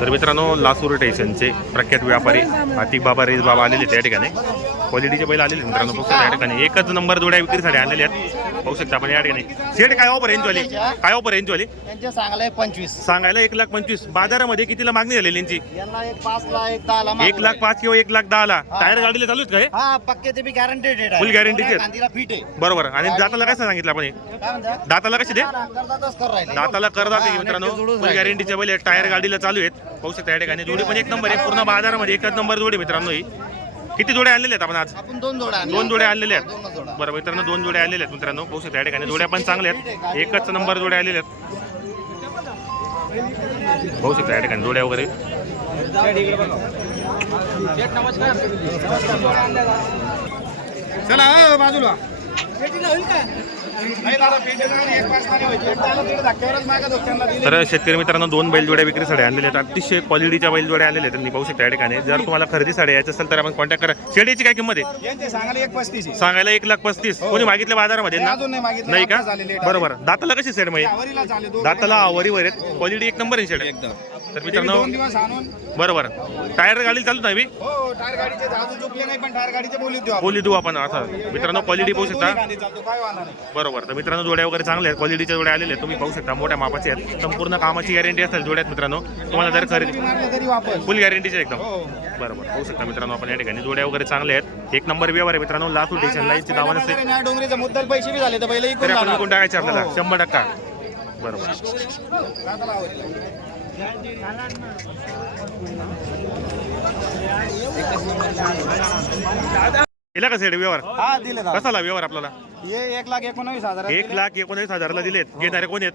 तर मित्रांनो लासूर स्टेशनचे प्रख्यात व्यापारी आतिक बाबा रेस बाबा आलेले आहेत ठिकाणी. क्वालिटीचे बैल आलेले मित्रांनो फक्त त्या ठिकाणी. एकच नंबर जोड्या विक्रीसाठी आलेले आहेत. पाहू शकता आपण या ठिकाणी. शेट काय ऑफर रेंज वाली? काय ऑफर रेंज वाली? त्यांचे सांगलाय पंचवीस. सांगायला एक लाख पंचवीस. बाजारामध्ये कितीला मागणी झालेली यांची? यांना एक पाच ला एक दहा ला एक लाख पाच किंवा एक लाख दहाला? टायर गाडीला चालू आहेत का हा? पक्के ते बी गॅरंटेड आहे फिट आहे. हे? बरोबर. आणि दाताला काय सांगितलं आपण हे? काय दाताला कशी दे? करतातच कर राहिले. दाताला करदाते हा, मित्रांनो. फुल राहिले. गॅरंटीचे बैल आहेत. टायर गाडीला चालू आहेत. पाहू शकता या ठिकाणी. जोडी पण एक नंबर आहे. पूर्ण बाजारामध्ये एकच नंबर जोडी मित्रांनो ही. किती जोड्या आणलेल्या आहेत आपण आज? आपण दोन जोड्या. दोन जोड्या आणलेल्या दोनच आहेत. बरं मित्रांनो दोन जोड्या आलेल्या आहेत मित्रांनो. पाहू शकता या ठिकाणी. जोड्या पण चांगल्या आहेत. एकच नंबर जोड्या आलेल्या आहेत. पाहू शकता या ठिकाणी. जोड्या वगैरे. चला अ, बाजूला. तर शेतकरी मित्रांनो दोन बैलजोड्या विक्रीसाठी आणलेल्या आहेत. अतिशय क्वालिटीच्या बैलजोड्या आलेल्या आहेत त्यांनी पाहू शकता या ठिकाणी. जर तुम्हाला खरेदीसाठी यायचं असेल तर आपण कॉन्टॅक्ट करा. शेडीची काय किंमत आहे? सांगायला एक लाख पस्तीस. कोणी मागितलं बाजारामध्ये? हे नाही का. बरोबर. दाताला कशी चालले दोन दाताला आवरीवर आहेत. क्वालिटी एक नंबर आहे शेड. एकदम. तर मित्रांनो दोन दिवस आणून बरोबर टायर गाडी चालू नाही हो टायर गाडीचे अजून चुकले नाही पण टायर गाडीचे बोलू देऊ आपण. बोली देऊ आपण आता. मित्रांनो क्वालिटी पाहू शकता. गाडी चालतो, काय वाहणार नाही. बरोबर. तर मित्रांनो जोड्या वगैरे चांगल्या आहेत. क्वालिटीच्या जोड्या आलेल्या आहेत. तुम्ही पाहू शकता मोठ्या मापाचे आहेत. संपूर्ण कामाची गॅरंटी असेल जोड्यात मित्रांनो. तुम्हाला जर खरेदी फुल गॅरंटीचे एकदम. हो. बरोबर. पाहू शकता मित्रांनो आपण या ठिकाणी. जोड्या वगैरे चांगल्या आहेत. एक नंबर व्यवहार आहे मित्रांनो. लातूर स्टेशनला याची नावं नसते डोंगरीचा मुद्दल पैसे बी झाले तर पहिले इकडून तरी आपण जाणार. विकून टाकायचे आपल्याला. हो. शंभर टक्का. बरोबर. केला का सेड व्यवहार? हा दिले दादा. कसाला व्यवहार आपल्याला? हे एक लाख एकोणावीस हजार एक लाख एकोणीस हजारला दिलेत. घेणारे कोण आहेत?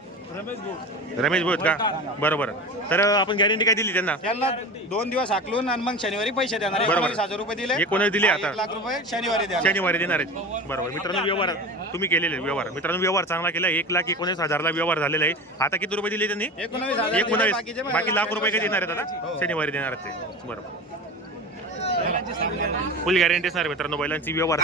रमेश भाऊ. आहेत का? बरोबर. तर आपण गॅरंटी काय दिली त्यांना? त्यांना दोन दिवस हाकलून आणि मग शनिवारी पैसे देणार बरोबर. एकोणावीस हजार रुपये दिले. एकोणीस दिले आता. एक लाख रुपये शनिवारी द्या शनिवारी देणार आहेत. बरोबर. मित्रांनो व्यवहार तुम्ही केलेले व्यवहार. मित्रांनो व्यवहार चांगला केला. एक लाख एकोणीस हजारला व्यवहार झालेला आहे. आता किती रुपये दिले त्यांनी? एकोणावीस हजार दिले, एकोणावीस. बाकीचे मग बाकी लाख रुपये काय देणार आहेत. आता? शनिवारी देणार आहेत ते. बरोबर. फुल गॅरंटी असणार आहे मित्रांनो बैलांची. व्यवहार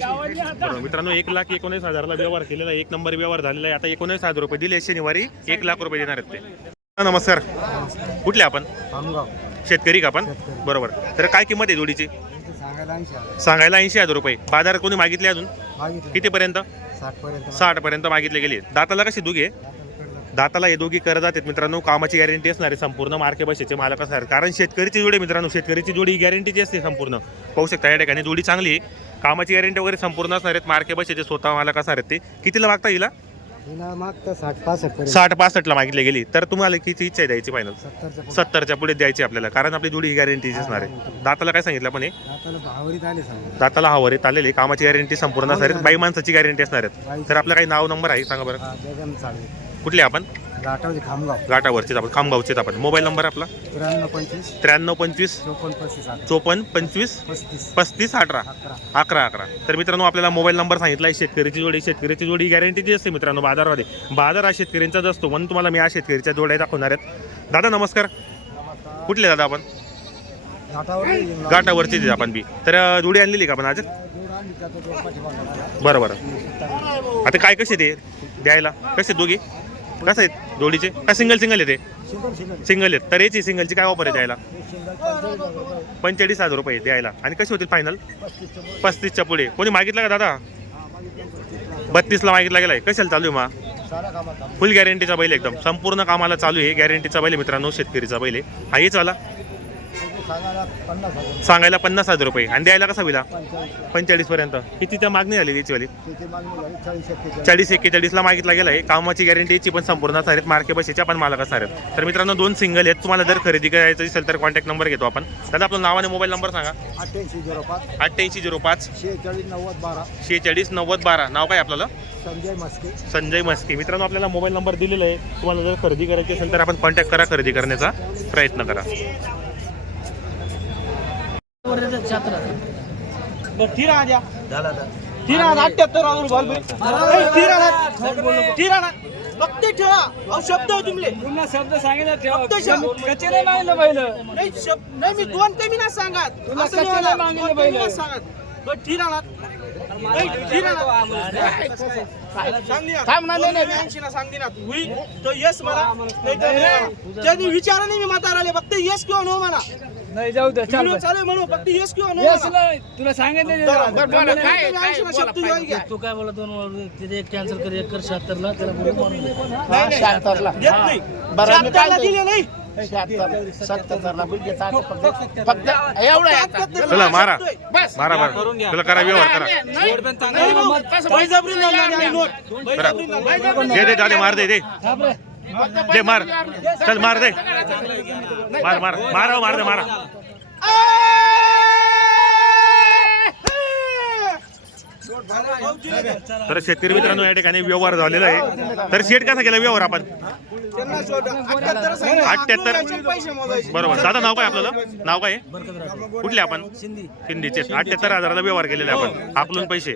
बरोबर मित्रांनो एक लाख एकोणीस हजारला व्यवहार केलेला एक नंबर व्यवहार झालेला आहे. आता एकोणीस हजार रुपये दिले शनिवारी एक लाख रुपये देणार आहेत ते. नमस्कार. कुठले आपण? शेतकरी का आपण? बरोबर. तर काय किंमत आहे जोडीची? सांगायला ऐंशी हजार. रुपये. बाजार कोणी मागितले अजून? कितीपर्यंत? साठ पर्यंत मागितले गेले. दाताला कशी दोघे दाताला हे दोघी करत आहेत मित्रांनो कामाची गॅरंटी असणार आहे संपूर्ण मार्के बसेचे मालक असणार कारण शेतकरीची जोडी मित्रांनो शेतकरीची जोडी गॅरंटीची असते संपूर्ण. पाहू शकता या ठिकाणी जोडी चांगली आहे. कामाची गॅरंटी वगैरे संपूर्ण असणार आहेत. मार्के बसेचे स्वतः मालक असणार आहेत ते. कितीला मागता येईल हिला साठ पासष्टला मागितले गेली. तर तुम्हाला किती इच्छा आहे द्यायची फायनल सत्तरच्या पुढे. द्यायची आपल्याला. कारण आपली जोडी ही गॅरंटीची असणार आहे. दाताला काय सांगितलं पण हे? दाताला हवरीत आलेले. कामाची गॅरंटी संपूर्ण असणार आहेत. बाई माणसाची गॅरंटी असणार आहेत. तर आपलं काही नाव नंबर आहे? सांगा बरं. हा कुठले आपण? खामगाव. घाटावरचेच आपण खामगावचेच आपण. मोबाईल नंबर आपला? त्र्याण्णव पंचवीस. त्र्याण्णव पंचवीस. चोपन्न पस्तीस अकरा. चोपन्न पंचवीस. पस्तीस. पस्तीस अठरा. अकरा. अकरा तर मित्रांनो आपल्याला मोबाईल नंबर सांगितला आहे शेतकरीची जोडी. शेतकरीची जोडी गॅरंटीची असते मित्रांनो बाजारामध्ये. बाजार हा शेतकऱ्यांचाच असतो. म्हणून तुम्हाला मी या शेतकरीच्या जोड्या दाखवणार आहेत. दादा नमस्कार. कुठले दादा आपण? घाटावर घाटावरचीच आहे आपण बी. तर जोडी आणलेली का आपण आज? बरं बरं. आता काय कसे ते? द्यायला? कसे दोघी? कसं आहेत जोडीचे? काय सिंगल सिंगल आहे ते सिंगल आहेत. तर याची सिंगलची काय ऑफर आहे द्यायला पंचेचाळीस हजार रुपये. द्यायला. आणि कशी होतील फायनल पस्तीसच्या पुढे. कोणी मागितलं का दादा. बत्तीसला मागितला गेलाय. कशाला चालू आहे मा फुल गॅरंटीचा बैल एकदम. संपूर्ण कामाला चालू आहे. गॅरंटीचा बैल मित्रांनो शेतकरीचा बैल आहे. हा हेच वाला. सांगायला पन्नास हजार सांगायला पन्नास हजार रुपये. आणि द्यायला कसा विला पंचेचाळीस. पर्यंत. किती त्या मागणी झाली याची वाली. त्याची मागणी झाली चाळीस एक्केचाळीस. चाळीस एक्केचाळीसला मागितला गेला आहे. कामाची गॅरंटीची पण संपूर्ण असणार आहेत. मार्के बसेच्या पण मालक असणार आहेत. तर मित्रांनो दोन सिंगल आहेत. तुम्हाला जर खरेदी करायचं असेल तर कॉन्टॅक्ट नंबर घेतो आपण. दादा आपलं नाव आणि मोबाईल नंबर सांगा. अठ्ठ्याऐंशी झिरो पाच. अठ्ठ्याऐंशी झिरो पाच. शेहेचाळीस नव्वद बारा. शेहेचाळीस नव्वद बारा. नाव काय आपल्याला? संजय मस्के संजय मस्के मित्रांनो आपल्याला मोबाईल नंबर दिलेला आहे. तुम्हाला जर खरेदी करायची असेल तर आपण कॉन्टॅक्ट करा खरेदी करण्याचा प्रयत्न करा ठीक आहे द्या ठीक आहे अठ्ठ्याहत्तर हजार रुपये ठीक आहे ठीक आहे फक्त ठेवा. अहो शब्द तुमले. पुन्हा शब्द सांगितलं ठेवा. फक्त शब्द. कच्चे नाही मागलं पहिलं नाही शब्द नाही मी दोन कमी ना सांगत. तुला असं नाही कशाला होणार. मागणी दोन नाही कमी ना पहिलं? सांगत. बरं ठीक आहे ना नाही ठीक आहे ना सांग ना. थांब ना, नाही, नाही. दोन ऐंशी ना सांग दे ना तू होईल तो यस मला नाही तर नाही. त्यांनी विचारा नाही मी म्हातारा आले फक्त यस किंवा नो म्हणा. नाही जाऊ दे चाल व्हिडिओ चालू आहे म्हणून फक्त यस किंवा नो येस म्हणा. नाही तुला सांगितलं बरं, बरं, बरं, काय- बोला, शब्द. तो काय बोला दोन तिथे एक कॅन्सल कर एक कर शहात्तरला त्याला बोलू मारून दे. नाही, नाही. शहात्तरला. देत नाही. बरं, मी काय दिले नाही. शहात्तर बिल फक्त फक्त एवढं आहे आता. चला मारा. बस. मारा मारा. तुला करा व्यवहार करा. नाही, भाऊ. बळजबरी नाही नोट. बळजबरी नाही. दे दे मार दे दे. दे मार. चल मार दे. मार मार मारा मार दे मारा. तर शेतकरी मित्रांनो या ठिकाणी व्यवहार झालेला आहे. तर शेट कसा केला व्यवहार आपण? मोजायचे. बरोबर. दादा नाव काय आपल्याला? नाव काय? कुठले आपण? हिंदीचे अठ्याहत्तर हजाराचा व्यवहार केलेला आपण. हाकलून पैसे.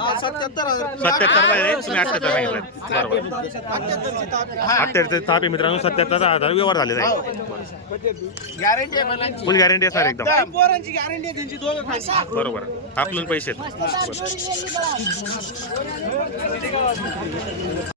हा, सत्याहत्तर तुम्ही अठ्याहत्तर सांगितलं बरोबर. अठ्याहत्तर तापे मित्रांनो सत्याहत्तर हजार व्यवहार झालेला आहे. फुल गॅरंटी आहे सर एकदम. बरोबर. आपलं पैसे आहेत.